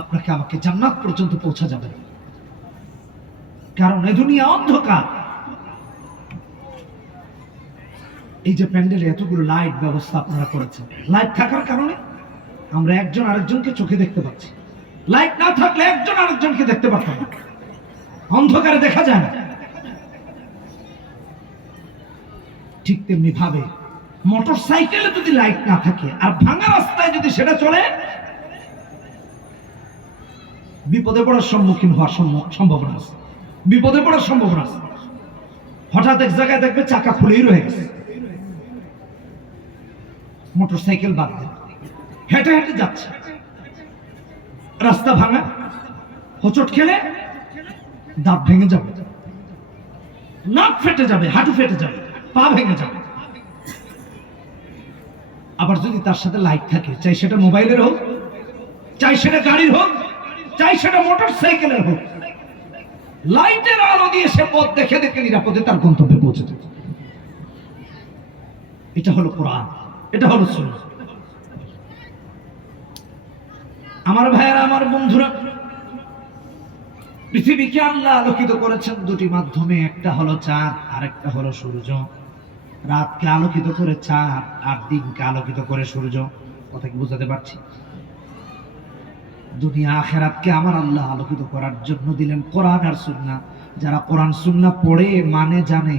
আপনাকে আমাকে জান্নাত পর্যন্ত পৌঁছা যাবে না। কারণ এই দুনিয়া অন্ধকার। এই যে প্যান্ডেলে এতগুলো লাইট ব্যবস্থা আপনারা করেছেন, লাইট থাকার কারণে আমরা একজন আরেকজনকে চোখে দেখতে পাচ্ছি। লাইট না থাকলে একজন আরেকজনকে দেখতে পারতাম না, অন্ধকারে দেখা যায় না। ঠিক তেমনি ভাবে মোটর সাইকেলে যদি লাইট না থাকে আর ভাঙা রাস্তায় যদি সেটা চলে, বিপদে পড়ার সম্মুখীন হওয়ার সম্ভাবনা আছে। বিপদে পড়ার সম্ভাবনা আছে। হঠাৎ এক জায়গায় দেখবে চাকা খুলেই রয়ে গেছে। মোটর সাইকেল বাদ দেন, হেঁটে হেঁটে যাচ্ছে, রাস্তা ভাঙা, হোঁচট খেলে দাঁত ভেঙে যাবে, নাক ফেটে যাবে, হাঁটু ফেটে যাবে, পা ভেঙে যাবে। আবার যদি তার সাথে লাইট থাকে, চাই সেটা মোবাইলের হোক, চাই সেটা গাড়ির হোক, চাই সেটা মোটর সাইকেলের হোক, লাইটের আলো দিয়ে সে পথ দেখে দেখে নিরাপদে তার গন্তব্যে পৌঁছে যেত। এটা হলো কোরআন, এটা হলো সুন্নাহ। আমার ভাইয়েরা, আমার বন্ধুরা, পৃথিবীকে আল্লাহ আলোকিত করেছেন দুটি মাধ্যমে। একটা হলো চাঁদ, আরেকটা হলো সূর্য। রাতকে আলোকিত করে চাঁদ, আর দিনকে আলোকিত করে সূর্য। কথা কি বুঝাতে পারছি? দুনিয়া আখিরাতকে আমার আল্লাহ আলোকিত করার জন্য দিলেন কোরআন আর সুন্নাহ। যারা কোরআন সুন্নাহ পড়ে, মানে, জানে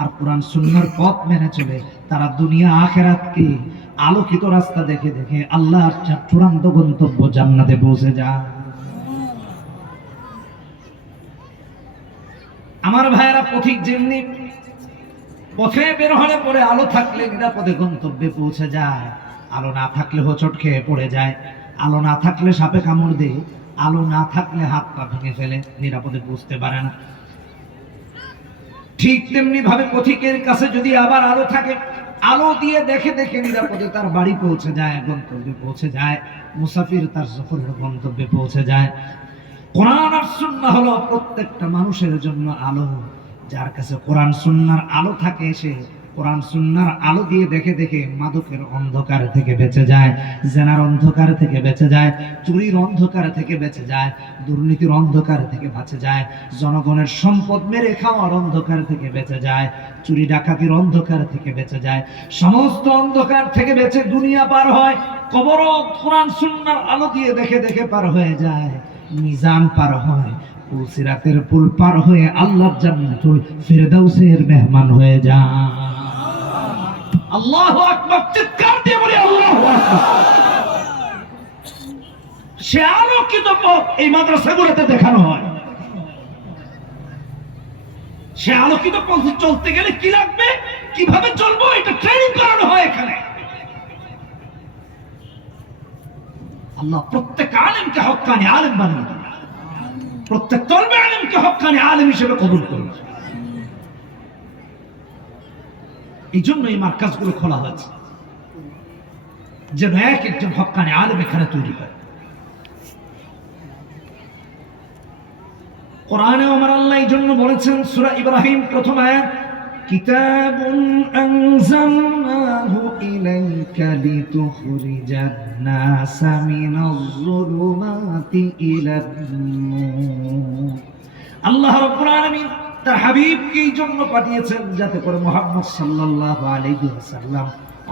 আর কোরআন সুন্নাহর পথ মেনে চলে, তারা দুনিয়া আখিরাতকে আলোকিত রাস্তা দেখে দেখে আল্লাহর চূড়ান্ত গন্তব্য জান্নাতে পৌঁছে যায়। আমার ভাইয়েরা, পথিক যেমনি পথে বের হলে পরে আলো থাকলে নিরাপদে গন্তব্যে পৌঁছে যায়, আলো না থাকলে হোঁচট খেয়ে পড়ে যায়, আলো না থাকলে সাপে কামড় দেয়, আলো না থাকলে হাত পা ভেঙে ফেলে, নিরাপদে পৌঁছতে পারে না। ঠিক তেমনি ভাবে পথিকের কাছে যদি আবার আলো থাকে, আলো দিয়ে দেখে দেখে নিরাপদে তার বাড়ি পৌঁছে যায়, গন্তব্যে পৌঁছে যায়, মুসাফির তার সফরের গন্তব্যে পৌঁছে যায়। কোরআন আর সুন্নাহ হলো প্রত্যেকটা মানুষের জন্য আলো। যার কাছে কোরআন সুন্নাহর আলো থাকে, সে কোরআন সুন্নাহর আলো দিয়ে দেখে দেখে মাদকের অন্ধকার থেকে বেঁচে যায়, জেনার অন্ধকার থেকে বেঁচে যায়, চুরির অন্ধকার থেকে বেঁচে যায়, দুর্নীতির অন্ধকার থেকে বেঁচে যায়, জনগণের সম্পদ মেরে খাওয়ার অন্ধকার থেকে বেঁচে যায়, চুরি ডাকাতির অন্ধকার থেকে বেঁচে যায়। সমস্ত অন্ধকার থেকে বেঁচে দুনিয়া পার হয়, কবরও কোরআন সুন্নাহর আলো দিয়ে দেখে দেখে পার হয়ে যায়, মিজান পার হয়, পুলসিরাতের পুল পার হয়ে আল্লাহর জান্নাতুল ফিরদাউসের মেহমান হয়ে যায়। আল্লাহু আকবার! চিৎকার দিয়ে বলি আল্লাহু আকবার! সে আলোকিত পথ এই মাদ্রাসাগুলোতে দেখানো হয়। সে আলোকিত পথে চলতে গেলে কি লাগবে, কিভাবে চলবো, এটা ট্রেনিং করানো হয় এখানে। আল্লাহ প্রত্যেক আলেমকে হক্কানি আলেম বানিয়ে দেন, প্রত্যেক তলবে আলেমকে হক্কানি আলেম হিসেবে কবুল করুন। এই জন্য এই মার্কাজগুলো খোলা হয়েছে, যেন এক একজন হক্কানি আলেম এখানে তৈরি হয়। কোরআনে আমার আল্লাহ এই জন্য বলেছেন, সূরা ইব্রাহিম প্রথম আয়াত, কিতাবুন আনজালনাহু ইলাইকা লিতুখরিজান নাসা মিনাজ যুলুমাতি ইলান নূর। আল্লাহ রাব্বুল আলামিন তার হাবিবকে এই জন্য পাঠিয়েছেন, যাতে করে মুহাম্মদ সাল্লাল্লাহু আলাইহি ওয়াসাল্লাম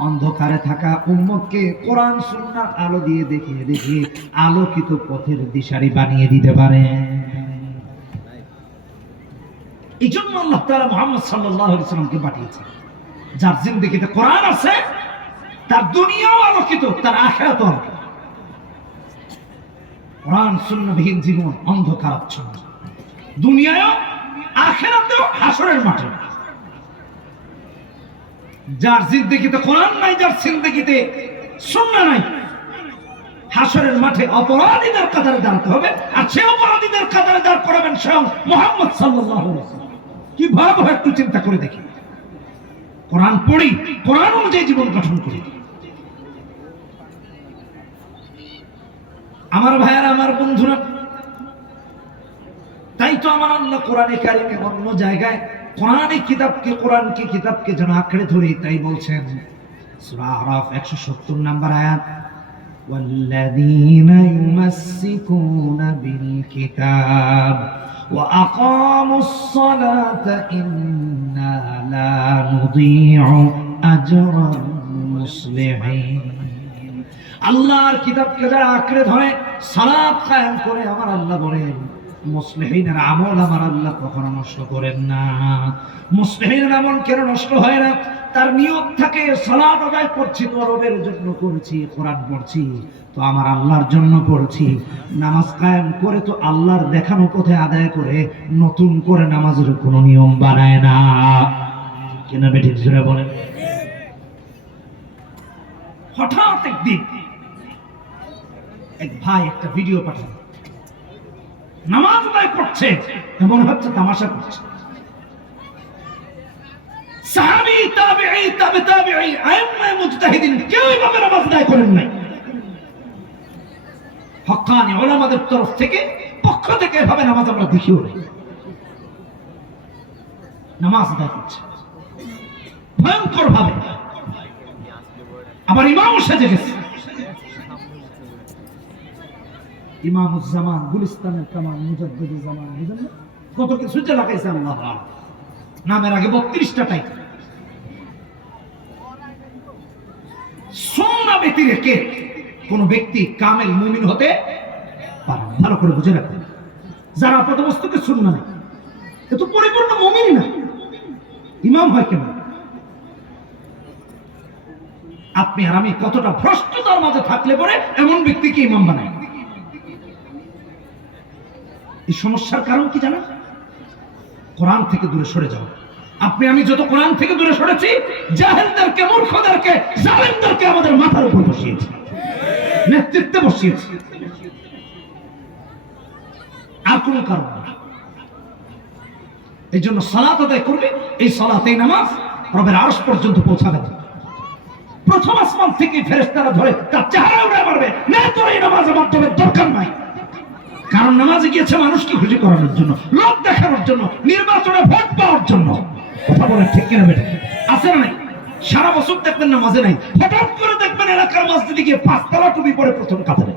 অন্ধকারে থাকা উম্মতকে কোরআন সুন্নাহর আলো দিয়ে দেখিয়ে দেখিয়ে আলোকিত পথের দিশারি বানিয়ে দিতে পারে। এই জন্য আল্লাহ তাআলা মুহাম্মদ সাল্লাল্লাহু আলাইহি ওয়াসাল্লামকে পাঠিয়েছেন। যার জিন্দেগিতে কোরআন আছে, তার দুনিয়াও আলোকিত, তার আখিরাতও আলোকিত। কোরআন সুন্নাহবিহীন জীবন অন্ধকারাচ্ছন্ন, দুনিয়ায়ও আখিরাতেও হাসরের মাঠে। যার জিন্দেগিতে কোরআন নাই, যার জিন্দেগিতে সুন্নাহ নাই, হাসরের মাঠে অপরাধীদের কাতারে দাঁড়াতে হবে। আর সে অপরাধীদের কাতারে দাঁড় করাবেন স্বয়ং মুহাম্মদ সাল্লাল্লাহু আলাইহি ওয়াসাল্লাম। কি ভয়াবহ, একটু চিন্তা করে দেখি। কোরআন পড়ি, কোরআন অনুযায়ী জীবন গঠন করি। আমার ভাইয়েরা, আমার বন্ধুরা, তাই তো আমার আল্লাহ কোরআনে কারিমে অন্য জায়গায় কোরআনকে কিতাবকে যেন আঁকড়ে ধরি, তাই বলছেন সূরা আরাফ 170 নম্বর আয়াত, والذين يمسكون بالكتاب وأقاموا الصلاة إنا لا نضيع أجر المصلحين আল্লাহর কিতাবকে যারা আঁকড়ে ধরে সালাত কায়েম করে আমার আল্লাহ বলেন মুসলিহিনের আমল আমার আল্লাহ কখনো নষ্ট করেন না। মুসলিহিনের আমল কেন নষ্ট হয় না? তার নিয়ত থাকে সালাত আদায় করছি তো রবের জন্য করছি, কোরআন পড়ছি তো আমার আল্লাহর জন্য পড়ছি, নামাজ কায়েম করে তো আল্লাহর দেখানো পথে আদায় করে, নতুন করে নামাজের কোনো নিয়ম বানায় না। কেন বেঠিক জোরে বলেন? হঠাৎ একদিন এক ভাই একটা ভিডিও পাঠান, নামাজ আদায় করছে মনে হচ্ছে তামাশা করছে। সাহাবী, তাবেঈ, তাবে তাবেঈ, আইম্মা মুজতাহিদিন কেউ এভাবে নামাজ আদায় করেন নাই। হক্কানি উলামাদের তরফ থেকে, পক্ষ থেকে এভাবে নামাজ আমরা দেখিও নাই। নামাজ আদায় করছে ভয়ঙ্কর ভাবে। আবার ইমামও সেজে গেছে। ইমামুজ্জামান, গুলিস্তানের কামাল, মুজাদ্দিদুজ্জামান, বুঝলেন না? কত কিছু যে লাগাইছে আল্লাহ। নামের আগে 32টা টাইটেল। সুন্নাহ ব্যতিরেকে কোন ব্যক্তি কামেল মুমিন হতে পারে না। ভালো করে বুঝে রাখবেন, যারা আপাতবস্তুকে সুন্নাহ নেই এ তো পরিপূর্ণ মুমিন না। ইমাম হয় কেন? আপনি আর আমি কতটা ভ্রষ্টতার মাঝে থাকলে পরে এমন ব্যক্তিকে ইমাম বানায়। এই সমস্যার কারণ কি জানেন? কোরআন থেকে দূরে সরে যাও। আপনি আমি যত কোরআন থেকে দূরে সরেছি, জাহেলদেরকে, মূর্খদেরকে, জালেমদেরকে আমাদের মাথার উপর বসিয়েছি, নেতৃত্বে বসিয়েছি। আর কোন কারণ না। এই জন্য সালাত আদায় করবে, এই সালাত, এই নামাজ রবের আরশ পর্যন্ত পৌঁছাবে। প্রথম আসমান থেকে ফেরেশতারা ধরে তার চেহারা উড়ে মারবে, না তোর এই নামাজের মাধ্যমে দরকার নাই। কারণ নামাজে গিয়েছে মানুষকে খুশি করানোর জন্য, লোক দেখানোর জন্য, নির্বাচনে ভোট পাওয়ার জন্য। কথা বলে ঠিক কিনা বেটা? আছে না নাই? সারা বছর দেখবেন নামাজে নাই, হঠাৎ করে দেখবেন এলাকার মসজিদে গিয়ে 5 তলা টুপি পরে প্রথম কাতারে।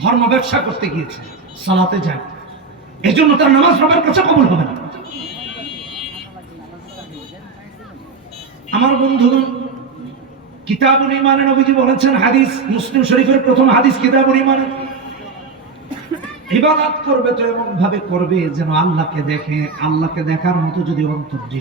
ধর্ম ব্যবসা করতে গিয়েছে, সালাতে যায়, এই জন্য তার নামাজ রবের কাছে কবুল হবে না। আমার বন্ধুগণ, কিতাবুল ঈমানে নবীজি বলেছেন, হাদিস মুসলিম শরীফের প্রথম হাদিস কিতাবুল ঈমানে, ইবাদত করবে তো এমন ভাবে করবে যেন আল্লাহকে দেখে। আল্লাহকে দেখার মতো যদি অন্তর্দৃষ্টি